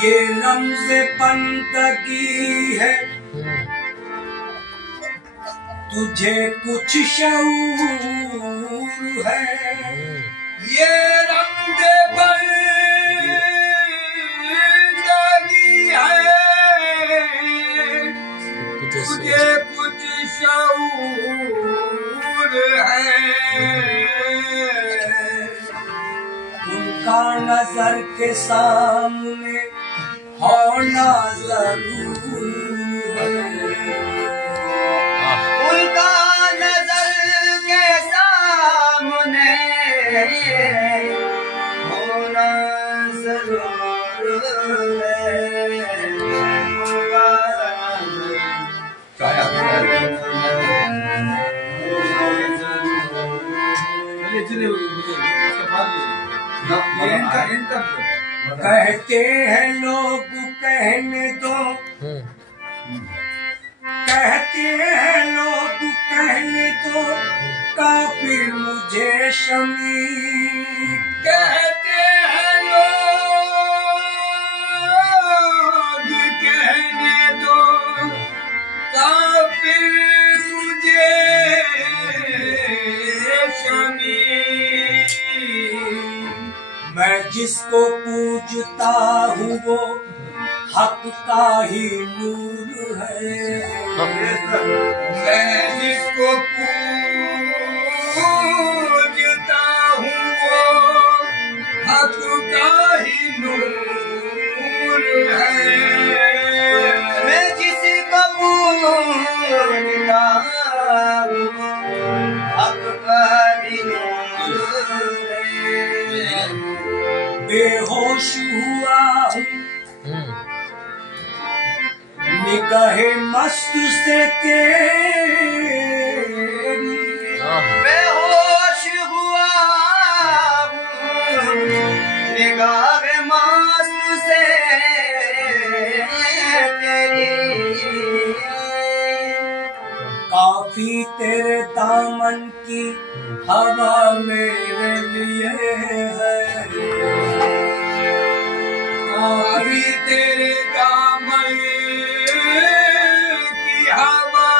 ये रमज़े बंदगी है, तुझे कुछ शऊर है। ये रमज़े बंदगी है, तुझे कुछ शऊर है। उनका नजर के सामने होना जरूर है। उनका नजर के सामने होना जरूर है। कहते हैं लोग कहने दो, कहते हैं लोग कहने दो, काफिर मुझे शमी। कहते हैं लोग कहने दो, काफिर मुझे शमी। मैं जिसको पूजता हूँ वो हक का ही नूर है। मैं जिसको पूजता हूँ वो हक का ही नूर है। मैं जिसको पूजता हूँ हक का ही नूर है। बेहोश हुआ हूँ निगाहे मस्त से तेरी, बेहोश हुआ हूँ निगाहे मस्त से तेरी। काफी तेरे दामन की हवा मेरे लिए है। काफी तेरे दामन की हवा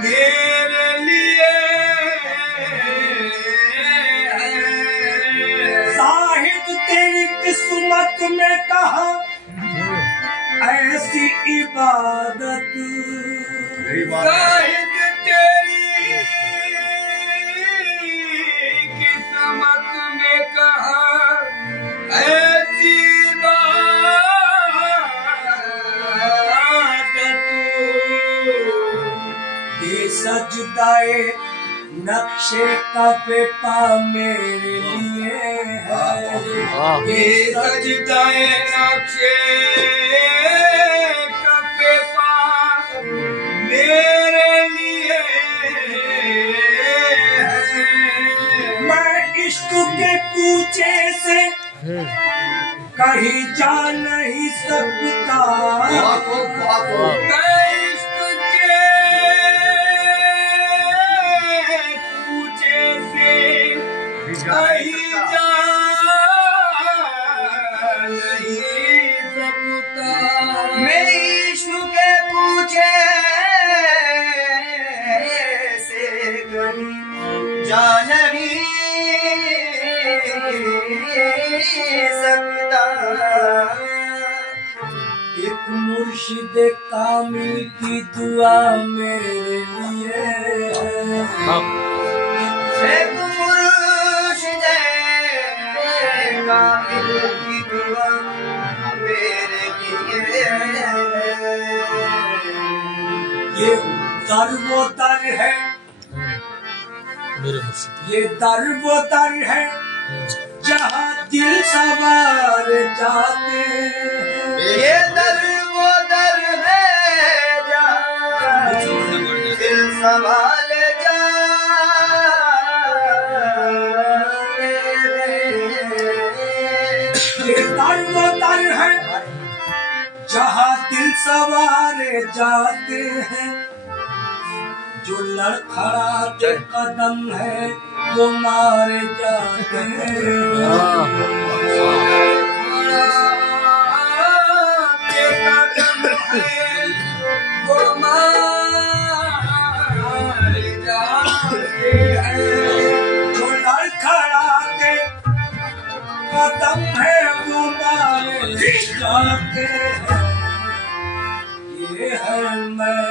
मेरे लिए है। साहिब तेरी किस्मत में कहा ऐसी इबादत, साहिब तेरी किस्मत में कहा ऐसी इबादत। ये सजदाए नक्शे का पेपा मेरे लिए है। ये सजदाए नक्शे का पेपा मेरे लिए है। मैं इश्क के कूचे से कहीं जा नहीं सकता। मैं इश्क के कूचे से कहीं जा नहीं सकता। मैं इश्क के पूछे से कहीं जा नहीं सकता। एक मुर्शिद कामिल की दुआ मेरे लिए, एक मुर्शिद कामिल की दुआ मेरे लिए। ये दर वो दर है, ये दर वो दर है जहाँ दिल सवार जाते हैं। ये दर वो दर है जहाँ दिल संभाल जाते हैं। ये दर वो दर है जहाँ दिल सवार जाते हैं। जो लड़खड़ाते कदम है वो मारे जाते हैं। जो लड़खड़ा के कदम है गुमारे जाते हैं, ये है मैं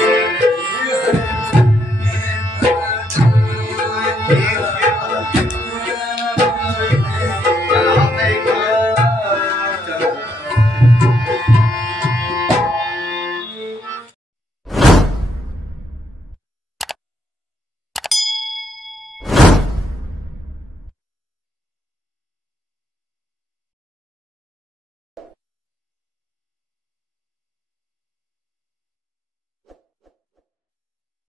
Hey